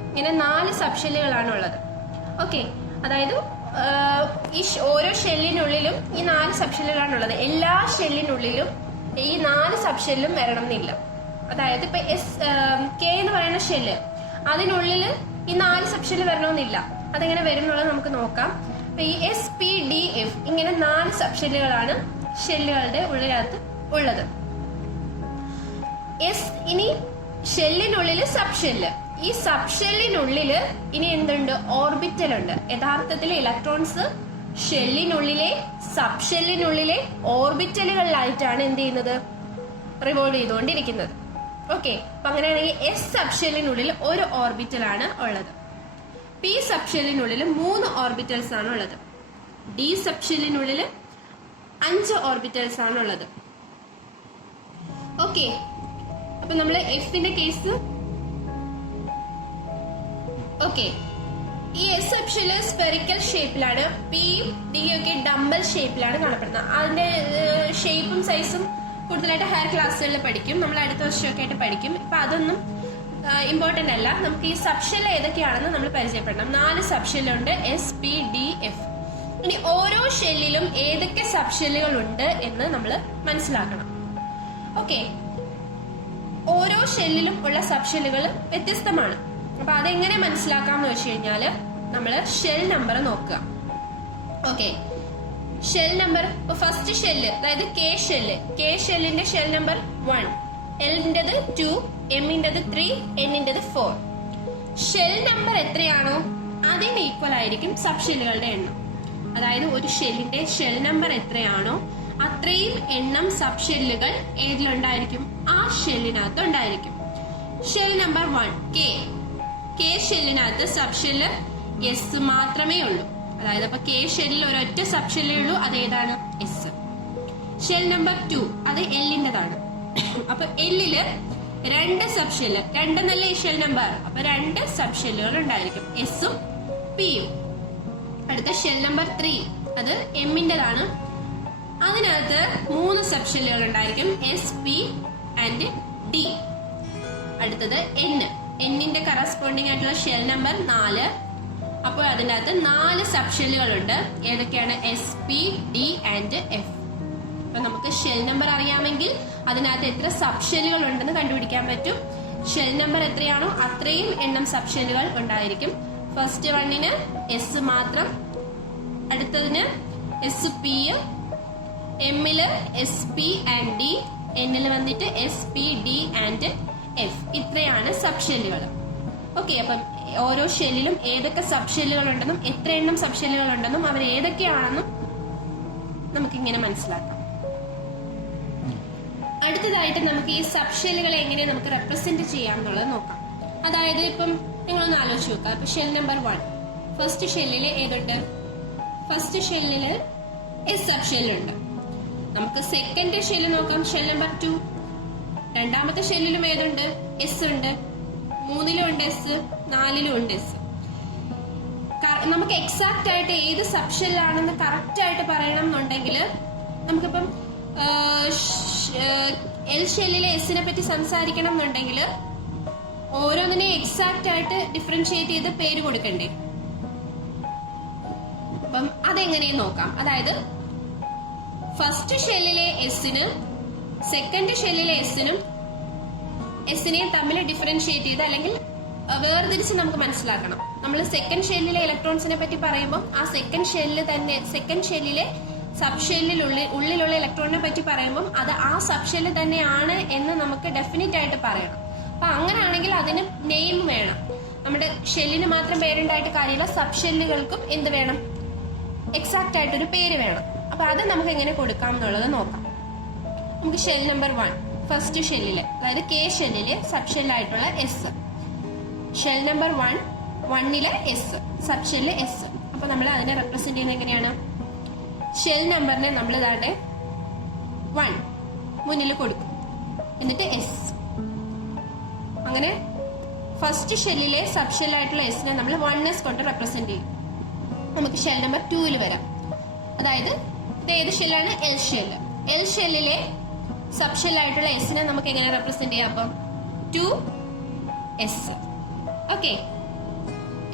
ഇങ്ങനെ 4 സബ് ഷെല്ലുകളാണുള്ളത്. ഓക്കെ, അതായത് ഈ ഓരോ ഷെല്ലിനുള്ളിലും ഈ 4 സബ് ഷെല്ലുകളാണുള്ളത്. എല്ലാ ഷെല്ലിനുള്ളിലും ഈ 4 സബ് ഷെല്ലും വരണം എന്നില്ല. അതായത് ഇപ്പൊ കെ എന്ന് പറയുന്ന ഷെല്ല്, അതിനുള്ളിൽ ഈ 4 സബ് ഷെല്ല് വരണമെന്നില്ല. അതെങ്ങനെ വരും എന്നുള്ളത് നമുക്ക് നോക്കാം. അപ്പൊ ഈ S, P, D, F ഇങ്ങനെ 4 സബ് ഷെല്ലുകളാണ് ഷെല്ലുകളുടെ ഉള്ളിനകത്ത് ഉള്ളത്. ഇനി ഷെല്ലിനുള്ളിൽ സബ് ഷെല്ല്. ഈ സബ് ഷെല്ലിനുള്ളിൽ ഇനി എന്തുണ്ട്? ഓർബിറ്റൽ ഉണ്ട്. യഥാർത്ഥത്തിൽ ഇലക്ട്രോൺസ് ഷെല്ലിനുള്ളിലെ സബ് ഷെല്ലിനുള്ളിലെ ഓർബിറ്റലുകളിലായിട്ടാണ് എന്ത് ചെയ്യുന്നത്? റിവോൾവ് ചെയ്തുകൊണ്ടിരിക്കുന്നത്. ഓക്കെ, അപ്പൊ അങ്ങനെയാണെങ്കിൽ S സബ് ഷെല്ലിനുള്ളിൽ ഒരു ഓർബിറ്റൽ ആണ് ഉള്ളത്. P സബ് ഷെല്ലിനുള്ളിൽ 3 ഓർബിറ്റൽസ് ആണ് ഉള്ളത്. ഡി സബ് ഷെല്ലിനുള്ളിൽ 5 ഓർബിറ്റൽസ് ആണ് ഉള്ളത്. ഓക്കെ, അപ്പൊ നമ്മൾ എഫിന്റെ കേസ് ഓക്കെ. ഈ എസ് സബ് ഷെല്ല് സ്പെറിക്കൽ ഷേപ്പിലാണ്, പി ഡി ഒക്കെ ഡംബൽ ഷേപ്പിലാണ് കാണപ്പെടുന്നത്. അതിന്റെ ഷേപ്പും സൈസും കൂടുതലായിട്ട് ഹയർ ക്ലാസ്സുകളിൽ പഠിക്കും, നമ്മൾ അടുത്ത വർഷമൊക്കെ ആയിട്ട് പഠിക്കും. ഇപ്പൊ അതൊന്നും ഇമ്പോർട്ടന്റ് അല്ല. നമുക്ക് ഈ സബ് ഷെല്ല് ഏതൊക്കെയാണെന്ന് നമ്മൾ പരിചയപ്പെടണം. 4 സബ് ഷെല്ലുണ്ട്, എസ് പി ഡി എഫ്. ഇനി ഓരോ ഷെല്ലിലും ഏതൊക്കെ സബ് ഷെല്ലുകൾ ഉണ്ട് എന്ന് നമ്മൾ മനസ്സിലാക്കണം. ഓക്കെ, ഓരോ ഷെല്ലിലും ഉള്ള സബ് ഷെല്ലുകൾ വ്യത്യസ്തമാണ്. അപ്പൊ അതെങ്ങനെ മനസ്സിലാക്കാന്ന് വെച്ച് കഴിഞ്ഞാല് നമ്മള് ഷെൽ നമ്പർ നോക്കുക. Okay, shell number first shell, അതായത് കെ ഷെല്ലിന്റെ ഷെൽ നമ്പർ 1, എല്ലിൻ്റെത് 2, എമ്മിൻ്റെത് 3, എന്നിൻ്റെത് 4. ഷെൽ നമ്പർ എത്രയാണോ അതിന് ഈക്വൽ ആയിരിക്കും സബ് ഷെല്ലുകളുടെ എണ്ണം. അതായത് ഒരു ഷെല്ലിന്റെ ഷെൽ നമ്പർ എത്രയാണോ അത്രയും എണ്ണം സബ് ഷെല്ലുകൾ ഏതിലുണ്ടായിരിക്കും, ആ ഷെല്ലിനകത്ത് ഉണ്ടായിരിക്കും. ഷെൽ നമ്പർ 1 കെ ഷെല്ലിനകത്ത് സബ് ഷെല്ല് എസ് മാത്രമേ ഉള്ളൂ. അതായത് അപ്പൊ കെ ഷെല്ലിൽ ഒരൊറ്റ സബ് ഷെല്ലേ ഉള്ളൂ, അത് ഏതാണ്, എസ്. ഷെൽ നമ്പർ 2 അത് എല്ലിൻ്റെതാണ്. അപ്പൊ എല്ലില് 2 സബ് ഷെല്ല്, 2 എന്നല്ല ഈ ഷെൽ നമ്പർ, അപ്പൊ 2 സബ് ഷെല്ലുകൾ ഉണ്ടായിരിക്കും, എസും പിയും. അടുത്ത ഷെൽ നമ്പർ 3 അത് എമ്മിൻ്റെതാണ്. അതിനകത്ത് 3 സബ് ഷെല്ലുകൾ ഉണ്ടായിരിക്കും, എസ്, പി ആൻഡ് ഡി. അടുത്തത് എന്നിന്റെ കറസ്പോണ്ടിങ് ആയിട്ടുള്ള ഷെൽ നമ്പർ 4. അപ്പോൾ അതിനകത്ത് 4 സബ് ഷെല്ലുകളുണ്ട്. ഏതൊക്കെയാണ്, S, P, D and F. അപ്പൊ നമുക്ക് ഷെൽ നമ്പർ അറിയാമെങ്കിൽ അതിനകത്ത് എത്ര സബ് ഷെല്ലുകൾ ഉണ്ടെന്ന് കണ്ടുപിടിക്കാൻ പറ്റും. ഷെൽ നമ്പർ എത്രയാണോ അത്രയും എണ്ണം സബ് ഷെല്ലുകൾ ഉണ്ടായിരിക്കും. ഫസ്റ്റ് വണ്ണിന് എസ് മാത്രം, അടുത്തതിന് എസ് പി, എമ്മില് എസ് പി ആൻഡ് ഡി, എന്നില് വന്നിട്ട് S P D and F. ഇത്രയാണ് സബ് ഷെല്ലുകൾ. ഓക്കെ, അപ്പം ഓരോ ഷെല്ലിലും ഏതൊക്കെ സബ് ഷെല്ലുകൾ ഉണ്ടെന്നും എത്ര എണ്ണം സബ് ഷെല്ലുകൾ ഉണ്ടെന്നും അവർ ഏതൊക്കെയാണെന്നും നമുക്കിങ്ങനെ മനസ്സിലാക്കാം. അടുത്തതായിട്ട് നമുക്ക് ഈ സബ് ഷെല്ലുകളെ എങ്ങനെ നമുക്ക് റെപ്രസെന്റ് ചെയ്യാം എന്നുള്ളത് നോക്കാം. അതായത് ഇപ്പം നിങ്ങളൊന്ന് ആലോചിച്ച് നോക്കാം. ഇപ്പൊ ഷെൽ നമ്പർ 1 ഫസ്റ്റ് ഷെല്ലില് ഏതുണ്ട്, ഫസ്റ്റ് ഷെല്ലില് എസ് സബ് ഷെല്ലുണ്ട്. നമുക്ക് സെക്കൻഡ് ഷെല്ല് നോക്കാം, ഷെൽ നമ്പർ 2. രണ്ടാമത്തെ ഷെല്ലിലും ഏതുണ്ട്, എസ് ഉണ്ട്. 3ലും ഉണ്ട് എസ്, 4ലും ഉണ്ട് എസ്. നമുക്ക് എക്സാക്ട് ആയിട്ട് ഏത് സബ് ഷെല്ലാണെന്ന് കറക്റ്റ് ആയിട്ട് പറയണം എന്നുണ്ടെങ്കിൽ നമുക്കിപ്പം എൽ ഷെല്ലിലെ എസിനെ പറ്റി സംസാരിക്കണം എന്നുണ്ടെങ്കിൽ ഓരോന്നിനെ എക്സാക്ട് ആയിട്ട് ഡിഫറൻഷിയേറ്റ് ചെയ്ത് പേര് കൊടുക്കണ്ടേ. അപ്പം അതെങ്ങനെയും നോക്കാം. അതായത് ഫസ്റ്റ് ഷെല്ലിലെ എസിന് സെക്കൻഡ് ഷെല്ലിലെ എസിനെയും തമ്മിൽ ഡിഫറൻഷിയേറ്റ് ചെയ്ത് അല്ലെങ്കിൽ വേർതിരിച്ച് നമുക്ക് മനസ്സിലാക്കണം. നമ്മൾ സെക്കൻഡ് ഷെല്ലിലെ ഇലക്ട്രോൺസിനെ പറ്റി പറയുമ്പോൾ ആ സെക്കൻഡ് ഷെല്ലിലെ സബ് ഷെല്ലിലുള്ള ഇലക്ട്രോണിനെ പറ്റി പറയുമ്പോൾ അത് ആ സബ് ഷെല്ല് തന്നെയാണ് എന്ന് നമുക്ക് ഡെഫിനറ്റ് ആയിട്ട് പറയണം. അപ്പൊ അങ്ങനെയാണെങ്കിൽ അതിന് നെയിം വേണം. നമ്മുടെ ഷെല്ലിന് മാത്രം പേരുണ്ടായിട്ട് കാര്യമില്ല, സബ് ഷെല്ലുകൾക്കും എന്ത് വേണം, എക്സാക്ട് ആയിട്ടൊരു പേര് വേണം. അപ്പൊ അത് നമുക്ക് എങ്ങനെ കൊടുക്കാം എന്നുള്ളത് നോക്കാം. നമുക്ക് ഷെൽ നമ്പർ 1 ഫസ്റ്റ് ഷെല്ലില്, അതായത് കെ ഷെല്ലില് സബ് ഷെല്ലായിട്ടുള്ള എസ്. ഷെൽ നമ്പർ 1ലെ എസ്, സബ് ഷെല്ല് എസ്. അപ്പൊ നമ്മൾ അതിനെ റെപ്രസെന്റ് ചെയ്യുന്നത് എങ്ങനെയാണ്, ഷെൽ നമ്പറിനെ നമ്മൾ ഇതാണ്ട് 1 മുന്നിൽ കൊടുക്കും, എന്നിട്ട് എസ്. അങ്ങനെ ഫസ്റ്റ് ഷെല്ലിലെ സബ് ഷെല്ലായിട്ടുള്ള എസിനെ നമ്മൾ 1s കൊണ്ട് റെപ്രസെന്റ് ചെയ്യും. നമുക്ക് ഷെൽ നമ്പർ 2ൽ വരാം. അതായത് ഇത് ഏത് ഷെല്ലാണ്, എൽ ഷെല്ല്. എൽ ഷെല്ലിലെ സബ് ഷെല്ലായിട്ടുള്ള എസിനെ നമുക്ക് എങ്ങനെ റെപ്രസെന്റ് ചെയ്യാം, അപ്പം 2s. ഓക്കെ,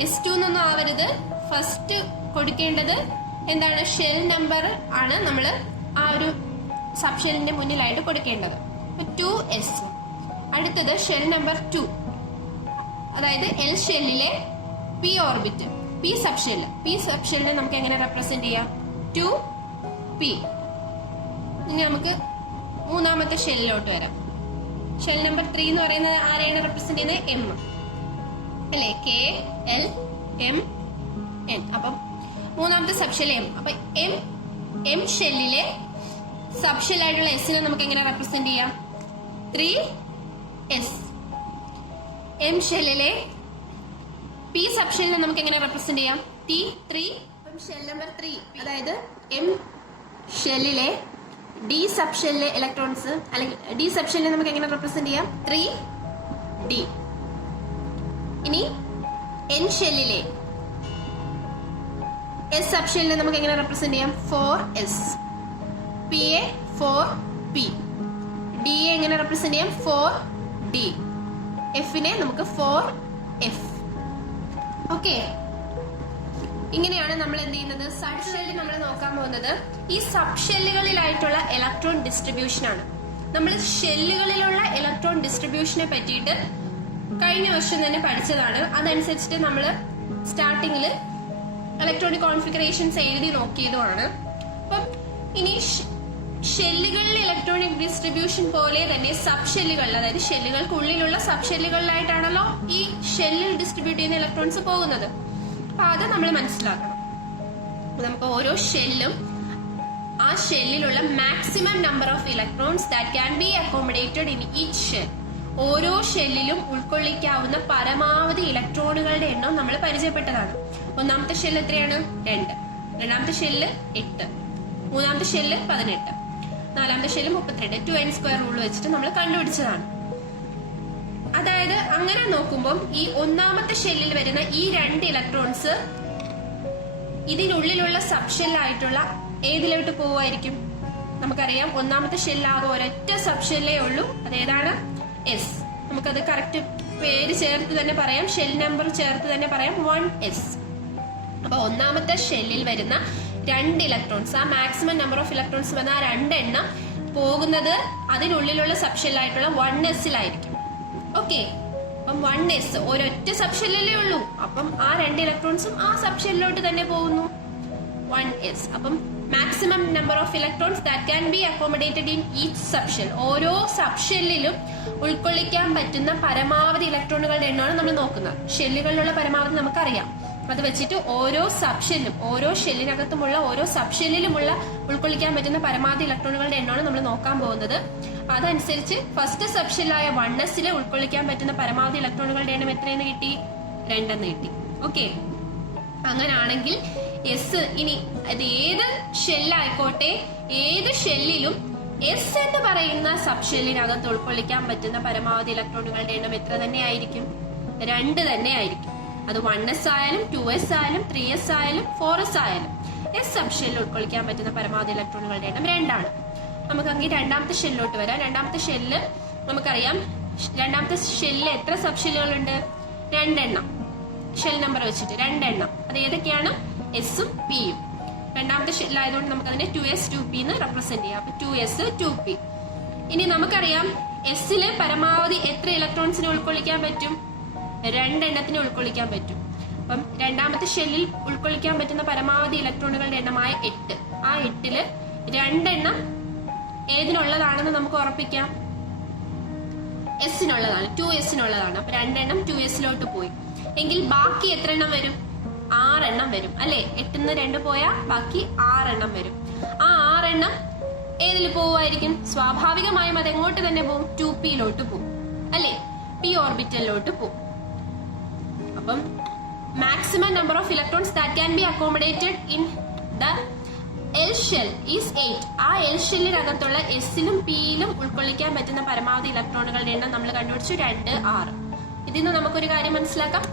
S2 എന്നൊന്നും ആവരുത്. ഫസ്റ്റ് കൊടുക്കേണ്ടത് എന്താണ്, ഷെൽ നമ്പർ ആണ് നമ്മൾ ആ ഒരു സബ് ഷെല്ലിന്റെ മുന്നിലായിട്ട് കൊടുക്കേണ്ടത്. 2s. അടുത്തത് ഷെൽ നമ്പർ 2, അതായത് എൽ ഷെല്ലിലെ പി ഓർബിറ്റ്, പി സബ് ഷെല്ലിനെ നമുക്ക് എങ്ങനെ റെപ്രസെന്റ് ചെയ്യാം, 2p. ഇനി നമുക്ക് മൂന്നാമത്തെ ഷെല്ലിലോട്ട് വരാം. ഷെൽ നമ്പർ 3 എന്ന് പറയുന്നത് ആരെയാണ് റെപ്രസെന്റ് ചെയ്യുന്നത്, എം അല്ലെ, കെ എൽ എം എൻ. അപ്പം മൂന്നാമത്തെ സബ് ഷെൽ എം. അപ്പൊ എം ഷെല്ലിലെ സബ് ഷെല്ലായിട്ടുള്ള എസിനെ നമുക്ക് എങ്ങനെ റെപ്രസെന്റ് ചെയ്യാം, 3s. എം ഷെല്ലിലെ പി സബ് ഷെല്ലിനെ നമുക്ക് എങ്ങനെ റെപ്രസെന്റ് ചെയ്യാം, T3. ഷെൽ നമ്പർ 3, അതായത് എം ഷെല്ലിലെ ഡി സബ് ഷെല്ലിലെ ഇലക്ട്രോൺസ്, അല്ലെങ്കിൽ ഡി സബ് ഷെല്ലിനെ നമുക്ക് എങ്ങനെ റെപ്രസെന്റ് ചെയ്യാം? 3d. ഇനി എൻ ഷെല്ലിലെ എസ് സബ് ഷെല്ലിനെ നമുക്ക് എങ്ങനെ റെപ്രസെന്റ് ചെയ്യാം? 4s. P A 4p. D A എങ്ങനെ റെപ്രസെന്റ് ചെയ്യാം? 4d. എഫിനെ നമുക്ക് 4f. ഓക്കെ, ഇങ്ങനെയാണ് നമ്മൾ എന്ത് ചെയ്യുന്നത്? സബ് ഷെല്ലിൽ നമ്മൾ നോക്കാൻ പോകുന്നത് ഈ സബ് ഷെല്ലുകളിലായിട്ടുള്ള ഇലക്ട്രോൺ ഡിസ്ട്രിബ്യൂഷൻ ആണ്. നമ്മൾ ഷെല്ലുകളിലുള്ള ഇലക്ട്രോൺ ഡിസ്ട്രിബ്യൂഷനെ പറ്റിയിട്ട് കഴിഞ്ഞ വർഷം തന്നെ പഠിച്ചതാണ്. അതനുസരിച്ചിട്ട് നമ്മൾ സ്റ്റാർട്ടിങ്ങിൽ ഇലക്ട്രോണിക് കോൺഫിഗറേഷൻസ് എഴുതി നോക്കിയതുമാണ്. അപ്പം ഇനി ഷെല്ലുകളിലെ ഇലക്ട്രോണിക് ഡിസ്ട്രിബ്യൂഷൻ പോലെ തന്നെ സബ് ഷെല്ലുകളിൽ, അതായത് ഷെല്ലുകൾക്കുള്ളിലുള്ള സബ് ഷെല്ലുകളിലായിട്ടാണല്ലോ ഈ ഷെല്ലിൽ ഡിസ്ട്രിബ്യൂട്ട് ചെയ്യുന്ന ഇലക്ട്രോൺസ് പോകുന്നത്. അപ്പൊ അത് നമ്മൾ മനസ്സിലാക്കണം. നമുക്ക് ഓരോ ഷെല്ലും ആ ഷെല്ലിലുള്ള maximum number of electrons that can be accommodated in each shell, ഓരോ ഷെല്ലിലും ഉൾക്കൊള്ളിക്കാവുന്ന പരമാവധി ഇലക്ട്രോണുകളുടെ എണ്ണം നമ്മൾ പരിചയപ്പെട്ടതാണ്. ഒന്നാമത്തെ ഷെല്ല് എത്രയാണ്? 2. രണ്ടാമത്തെ ഷെല്ല് 8. മൂന്നാമത്തെ ഷെല്ല് 18. നാലാമത്തെ ഷെല്ല് 32. 2n² റൂൾ വെച്ചിട്ട് നമ്മൾ കണ്ടുപിടിച്ചതാണ്. അതായത് അങ്ങനെ നോക്കുമ്പോൾ ഈ ഒന്നാമത്തെ ഷെല്ലിൽ വരുന്ന ഈ 2 ഇലക്ട്രോൺസ് ഇതിനുള്ളിലുള്ള സബ് ഷെല്ലായിട്ടുള്ള ഏതിലോട്ട് പോവായിരിക്കും? നമുക്കറിയാം ഒന്നാമത്തെ ഷെല്ലാകെ ഒരൊറ്റ സബ് ഷെല്ലേ ഉള്ളൂ. അതേതാണ്? എസ്. നമുക്കത് കറക്റ്റ് പേര് ചേർത്ത് തന്നെ പറയാം, ഷെൽ നമ്പർ ചേർത്ത് തന്നെ പറയാം, 1s. അപ്പൊ ഒന്നാമത്തെ ഷെല്ലിൽ വരുന്ന 2 ഇലക്ട്രോൺസ്, ആ മാക്സിമം നമ്പർ ഓഫ് ഇലക്ട്രോൺസ് വന്ന ആ 2 എണ്ണം പോകുന്നത് അതിനുള്ളിലുള്ള സബ് ഷെല്ലായിട്ടുള്ള 1sലായിരിക്കും. ഓക്കെ, അപ്പം 1s ഒരൊറ്റ സബ് ഷെല്ലല്ലേ ഉള്ളൂ. അപ്പം ആ 2 ഇലക്ട്രോൺസും ആ സബ് ഷെല്ലിലോട്ട് തന്നെ പോകുന്നു, 1s. അപ്പം maximum number of electrons that can be accommodated in each sub shell, ഓരോ സബ് ഷെല്ലിലും ഉൾക്കൊള്ളിക്കാൻ പറ്റുന്ന പരമാവധി ഇലക്ട്രോണുകളുടെ എണ്ണമാണ് നമ്മൾ നോക്കുന്നത്. ഷെല്ലുകളിലുള്ള പരമാവധി നമുക്കറിയാം. അത് വെച്ചിട്ട് ഓരോ സബ് ഷെല്ലും, ഓരോ ഷെല്ലിനകത്തുമുള്ള ഓരോ സബ് ഷെല്ലിലുമുള്ള ഉൾക്കൊള്ളിക്കാൻ പറ്റുന്ന പരമാവധി ഇലക്ട്രോണുകളുടെ എണ്ണമാണ് നമ്മൾ നോക്കാൻ പോകുന്നത്. അതനുസരിച്ച് ഫസ്റ്റ് സബ് ഷെല്ലായ 1sല് ഉൾക്കൊള്ളിക്കാൻ പറ്റുന്ന പരമാവധി ഇലക്ട്രോണുകളുടെ എണ്ണം എത്രയെന്ന് കിട്ടി? 2 എന്ന് കിട്ടി. ഓക്കെ, അങ്ങനാണെങ്കിൽ എസ്, ഇനി അത് ഏത് ഷെല്ലായിക്കോട്ടെ, ഏത് ഷെല്ലിലും എസ് എന്ന് പറയുന്ന സബ് ഷെല്ലിനകത്ത് ഉൾക്കൊള്ളിക്കാൻ പറ്റുന്ന പരമാവധി ഇലക്ട്രോണുകളുടെ എണ്ണം എത്ര തന്നെ ആയിരിക്കും? 2 തന്നെ ആയിരിക്കും. അത് 1s ആയാലും 2s ആയാലും 3s ആയാലും 4s ആയാലും എസ് സബ് ഷെല്ലിൽ ഉൾക്കൊള്ളിക്കാൻ പറ്റുന്ന പരമാവധി ഇലക്ട്രോണുകളുടെ എണ്ണം 2 ആണ്. നമുക്ക് അങ്ങനെ രണ്ടാമത്തെ ഷെല്ലിലോട്ട് വരാം. രണ്ടാമത്തെ ഷെല്ല് നമുക്കറിയാം, രണ്ടാമത്തെ ഷെല്ലിൽ എത്ര സബ് ഷെല്ലുകളുണ്ട്? 2 എണ്ണം. ഷെൽ നമ്പർ വെച്ചിട്ട് 2 എണ്ണം. അത് ഏതൊക്കെയാണ്? എസും പിയും. രണ്ടാമത്തെ ഷെല്ലായതുകൊണ്ട് നമുക്ക് അതിനെ 2s 2p എന്ന് റെപ്രസെന്റ് ചെയ്യാം. അപ്പൊ 2s 2p. ഇനി നമുക്കറിയാം എസില് പരമാവധി എത്ര ഇലക്ട്രോൺസിനെ ഉൾക്കൊള്ളിക്കാൻ പറ്റും? 2 എണ്ണത്തിന് ഉൾക്കൊള്ളിക്കാൻ പറ്റും. അപ്പം രണ്ടാമത്തെ ഷെല്ലിൽ ഉൾക്കൊള്ളിക്കാൻ പറ്റുന്ന പരമാവധി ഇലക്ട്രോണുകളുടെ എണ്ണമായ 8. ആ 8ല് 2 എണ്ണം ഏതിനുള്ളതാണെന്ന് നമുക്ക് ഉറപ്പിക്കാം? എസിനുള്ളതാണ്, 2sനുള്ളതാണ്. അപ്പൊ 2 എണ്ണം 2sലോട്ട് പോയി. എങ്കിൽ ബാക്കി എത്ര എണ്ണം വരും? 6 എണ്ണം വരും അല്ലെ? 8ന്ന് 2 പോയാൽ ബാക്കി 6 എണ്ണം വരും. ആ 6 എണ്ണം ഏതിൽ പോവുമായിരിക്കും? സ്വാഭാവികമായും അത് എങ്ങോട്ട് തന്നെ പോകും? 2pയിലോട്ട് പോകും അല്ലെ? p ഓർബിറ്റലിലോട്ട് പോകും. അപ്പം maximum number of electrons that can be accommodated in the L shell is 8. ആ എൽ ഷെല്ലിനകത്തുള്ള എസിലും പിയിലും ഉൾക്കൊള്ളിക്കാൻ പറ്റുന്ന പരമാവധി ഇലക്ട്രോണുകളുടെ എണ്ണം നമ്മൾ കണ്ടുപിടിച്ചു 2, 6. ഇതിൽ നിന്ന് നമുക്കൊരു കാര്യം മനസ്സിലാക്കാം.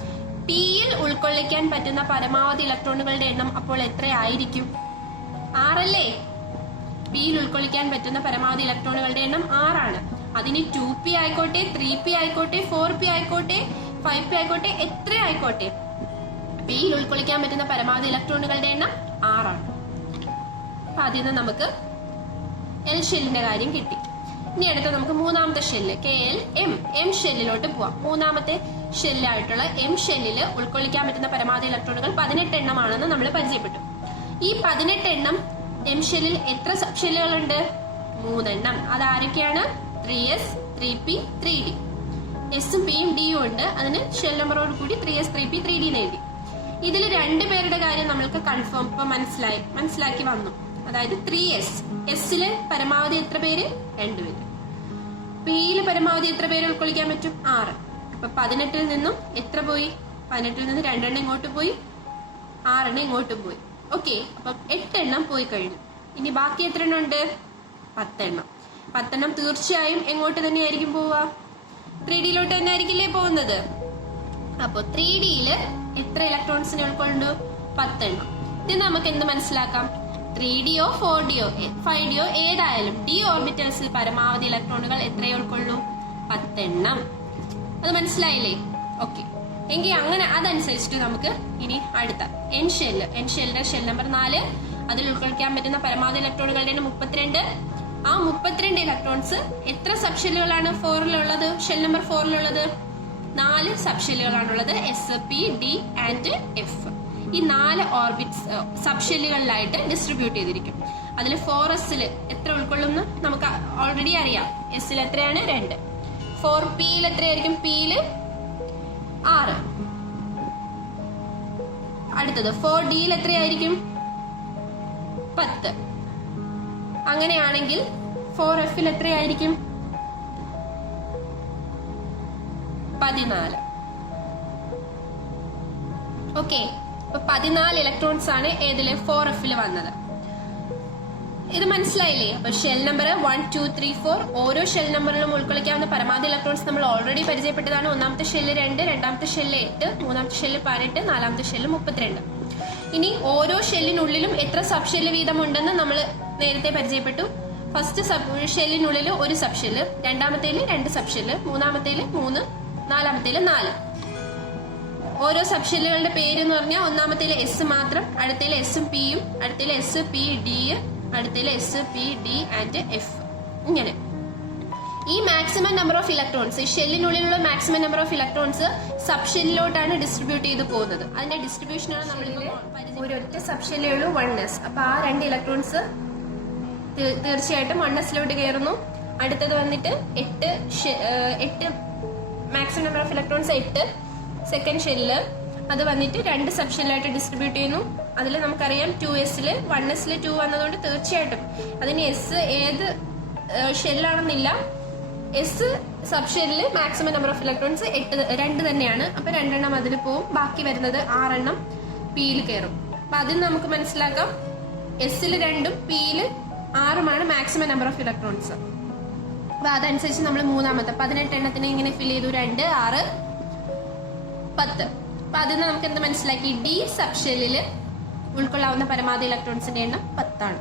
പിയിൽ ഉൾക്കൊള്ളിക്കാൻ പറ്റുന്ന പരമാവധി ഇലക്ട്രോണുകളുടെ എണ്ണം അപ്പോൾ എത്രയായിരിക്കും? 6 അല്ലേ? പിയിൽ ഉൾക്കൊള്ളിക്കാൻ പറ്റുന്ന പരമാവധി ഇലക്ട്രോണുകളുടെ എണ്ണം 6 ആണ്. അതിന് 2p ആയിക്കോട്ടെ, 3p ആയിക്കോട്ടെ, 4p ആയിക്കോട്ടെ, 5p ആയിക്കോട്ടെ, എത്ര ആയിക്കോട്ടെ, പിയിൽ ഉൾക്കൊള്ളിക്കാൻ പറ്റുന്ന പരമാവധി ഇലക്ട്രോണുകളുടെ എണ്ണം 6 ആണ്. അപ്പൊ അതിൽ നിന്ന് നമുക്ക് എൽ ഷെല്ലിന്റെ കാര്യം കിട്ടി. ഇനി അടുത്ത നമുക്ക് മൂന്നാമത്തെ ഷെല്ല് എം ഷെല്ലിലോട്ട് പോവാം. മൂന്നാമത്തെ ഷെല്ലായിട്ടുള്ള എം ഷെല്ലില് ഉൾക്കൊള്ളിക്കാൻ പറ്റുന്ന പരമാവധി ഇലക്ട്രോണുകൾ 18 എണ്ണമാണെന്ന് നമ്മൾ പരിചയപ്പെട്ടു. ഈ 18 എണ്ണം എം ഷെല്ലിൽ എത്ര സബ് ഷെല്ലുകളുണ്ട്? 3 എണ്ണം. അത് ആരൊക്കെയാണ്? 3s 3p 3d. എസും പിയും ഡിയും ഉണ്ട്. അതിന് ഷെൽ നമ്പറോട് കൂടി 3s 3p 3d എന്ന് എഴുതി. ഇതിൽ 2 പേരുടെ കാര്യം നമ്മൾക്ക് കൺഫേം ഇപ്പൊ മനസ്സിലാക്കി വന്നു. അതായത് 3s, എസില് പരമാവധി എത്ര പേര്? 2 പേര്. പിയില് പരമാവധി എത്ര പേര് ഉൾക്കൊള്ളിക്കാൻ പറ്റും? 6. അപ്പൊ 18ൽ നിന്നും എത്ര പോയി? 18ൽ നിന്ന് 2 എണ്ണം ഇങ്ങോട്ട് പോയി, 6 എണ്ണം ഇങ്ങോട്ട് പോയി. ഓക്കെ, അപ്പം 8 എണ്ണം പോയി കഴിഞ്ഞു. ഇനി ബാക്കി എത്ര എണ്ണം ഉണ്ട്? 10 എണ്ണം. 10 എണ്ണം തീർച്ചയായും എങ്ങോട്ട് തന്നെയായിരിക്കും പോവുക? 3Dയിലോട്ട് തന്നെ ആയിരിക്കില്ലേ പോകുന്നത്. അപ്പൊ 3Dയില് എത്ര ഇലക്ട്രോൺസിനെ ഉൾക്കൊണ്ടു? 10 എണ്ണം. ഇത് നമുക്ക് എന്ത് മനസ്സിലാക്കാം? 3Dയോ 4Dയോ 5Dയോ ഏതായാലും d ഓർബിറ്റൽസിൽ പരമാവധി ഇലക്ട്രോണുകൾ എത്രയേ ഉൾക്കൊള്ളൂ? 10 എണ്ണം. അത് മനസ്സിലായില്ലേ? ഓക്കെ, എങ്കിൽ അങ്ങനെ അതനുസരിച്ചിട്ട് നമുക്ക് ഇനി അടുത്ത എൻ ഷെല്ലിന്റെ ഷെൽ നമ്പർ 4, അതിൽ ഉൾക്കൊള്ളിക്കാൻ പറ്റുന്ന പരമാവധി ഇലക്ട്രോണുകളുടെ 32. ആ 32 ഇലക്ട്രോൺസ് എത്ര സബ്ഷെല്ലുകളാണ് 4-ലുള്ളത്? ഷെൽ നമ്പർ 4-ലുള്ളത് 4 സബ്ഷെല്ലുകളാണുള്ളത്. S, P, D and F. ഈ 4 ഓർബിറ്റ്സ് സബ്ഷെല്ലുകളിലായിട്ട് ഡിസ്ട്രിബ്യൂട്ട് ചെയ്തിരിക്കും. അതിൽ 4s എത്ര ഉൾക്കൊള്ളുന്നു നമുക്ക് ഓൾറെഡി അറിയാം. എസ്സിൽ എത്രയാണ്? 2. 4pയിൽ എത്രയായിരിക്കും? പിയിൽ 6. അടുത്തത് 4dയിൽ എത്രയായിരിക്കും? 10. അങ്ങനെയാണെങ്കിൽ 4fൽ എത്രയായിരിക്കും? 14. ഓക്കെ, അപ്പൊ 14 ഇലക്ട്രോൺസ് ആണ് ഏതില്? 4fൽ വന്നത്. ഇത് മനസ്സിലായില്ലേ? അപ്പൊ ഷെൽ നമ്പർ 1, 2, 3, 4 ഓരോ ഷെൽ നമ്പറിലും ഉൾക്കൊള്ളിക്കാവുന്ന പരമാവധി ഇലക്ട്രോൺസ് നമ്മൾ ഓൾറെഡി പരിചയപ്പെട്ടതാണ്. ഒന്നാമത്തെ ഷെല്ല് 2, രണ്ടാമത്തെ ഷെല്ല് 8, മൂന്നാമത്തെ ഷെല്ല് 18, നാലാമത്തെ ഷെല്ല് 32. ഇനി ഓരോ ഷെല്ലിനുള്ളിലും എത്ര സബ് ഷെല്ല് വീതം ഉണ്ടെന്ന് നമ്മൾ നേരത്തെ പരിചയപ്പെട്ടു. ഫസ്റ്റ് ഷെല്ലിനുള്ളിൽ ഒരു സബ് ഷെല്ല്, രണ്ടാമത്തേല് 2 സബ് ഷെല്ല്, മൂന്നാമത്തേല് 3, നാലാമത്തേല് 4. ഓരോ സബ് ഷെല്ലുകളുടെ പേര് എന്ന് പറഞ്ഞാൽ ഒന്നാമത്തേല് എസ് മാത്രം, അടുത്തേല് എസും പിയും, അടുത്തേല് എസ്, പി, ഡി, അടുത്തേല് S, P, D and F. ഇങ്ങനെ ഈ മാക്സിമം നമ്പർ ഓഫ് ഇലക്ട്രോൺസ്, ഈ ഷെല്ലിനുള്ളിലുള്ള maximum number of electrons sub ഷെല്ലിലോട്ടാണ് ഡിസ്ട്രിബ്യൂട്ട് ചെയ്ത് പോകുന്നത്. അതിന്റെ ഡിസ്ട്രിബ്യൂഷനാണ് നമ്മൾ ഒരൊറ്റ സബ് ഷെല്ലേ ഉള്ളൂ 1s. അപ്പൊ ആ 2 ഇലക്ട്രോൺസ് തീർച്ചയായിട്ടും 1sലോട്ട് കയറുന്നു. അടുത്തത് വന്നിട്ട് 8 maximum number of electrons 8 second shell, അത് വന്നിട്ട് 2 സബ് ഷെല്ലായിട്ട് ഡിസ്ട്രിബ്യൂട്ട് ചെയ്യുന്നു. അതിൽ നമുക്കറിയാം 2sല് 1sല് 2 വന്നതുകൊണ്ട് തീർച്ചയായിട്ടും അതിന് എസ് ഏത് ഷെല്ലാണെന്നില്ല. എസ് സബ് ഷെല്ലില് മാക്സിമം നമ്പർ ഓഫ് ഇലക്ട്രോൺസ് 2 തന്നെയാണ്. അപ്പൊ 2 എണ്ണം അതിൽ പോവും. ബാക്കി വരുന്നത് 6 എണ്ണം പിയിൽ കയറും. അപ്പൊ അതിൽ നമുക്ക് മനസ്സിലാക്കാം എസ്സിൽ 2ഉം പിയില് 6ഉമാണ് മാക്സിമം നമ്പർ ഓഫ് ഇലക്ട്രോൺസ്. അപ്പൊ അതനുസരിച്ച് നമ്മൾ മൂന്നാമത്തെ 18 എണ്ണത്തിനെ ഇങ്ങനെ ഫിൽ ചെയ്തു. 2, 6, 10. അപ്പൊ അതിൽ നിന്ന് നമുക്ക് എന്ത് മനസ്സിലാക്കി? ഡി സബ് ഷെല്ലില് ഉൾക്കൊള്ളാവുന്ന പരമാവധി ഇലക്ട്രോൺസിന്റെ എണ്ണം 10 ആണ്.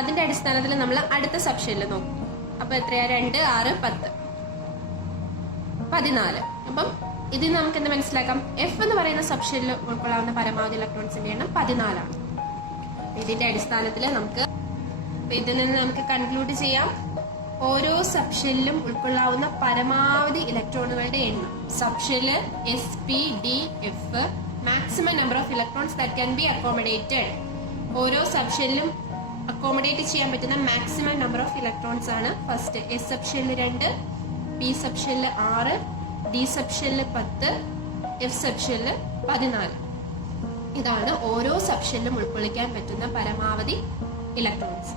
അതിന്റെ അടിസ്ഥാനത്തിൽ നമ്മൾ അടുത്ത സബ് ഷെല്ല് നോക്കും. അപ്പൊ എത്രയാ? 2, 6, 10, 14. അപ്പം ഇതിൽ നമുക്ക് എന്ത് മനസ്സിലാക്കാം? എഫ് എന്ന് പറയുന്ന സബ് ഷെല്ലിൽ ഉൾക്കൊള്ളാവുന്ന പരമാവധി ഇലക്ട്രോൺസിന്റെ എണ്ണം 14 ആണ്. ഇതിന്റെ അടിസ്ഥാനത്തിൽ നമുക്ക് ഇതിൽ നിന്ന് നമുക്ക് കൺക്ലൂഡ് ചെയ്യാം, ഓരോ സബ് ഷെല്ലിലും ഉൾക്കൊള്ളാവുന്ന പരമാവധി ഇലക്ട്രോണുകളുടെ എണ്ണം. Sub shell S, P, D, F, maximum number of electrons that can be accommodated. ഓരോ സബ് ഷെല്ലിലും അക്കോമഡേറ്റ് ചെയ്യാൻ പറ്റുന്ന മാക്സിമം നമ്പർ ഓഫ് ഇലക്ട്രോൺസ് ആണ്. First S sub shell 2, P sub shell 6, D sub shell 10, F sub shell 14. ഇതാണ് ഓരോ sub ഷെല്ലും ഉൾക്കൊള്ളിക്കാൻ പറ്റുന്ന പരമാവധി electrons.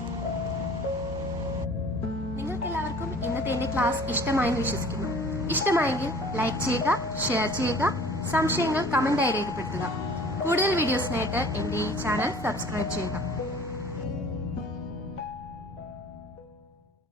നിങ്ങൾക്കെല്ലാവർക്കും ഇന്നത്തെ എന്റെ ക്ലാസ് ഇഷ്ടമായെന്ന് വിശ്വസിക്കുന്നു. ഇഷ്ടമായെങ്കിൽ ലൈക്ക് ചെയ്യുക, ഷെയർ ചെയ്യുക, സംശയങ്ങൾ കമന്റായി രേഖപ്പെടുത്തുക. കൂടുതൽ വീഡിയോസിനായിട്ട് എന്റെ ഈ ചാനൽ സബ്സ്ക്രൈബ് ചെയ്യുക.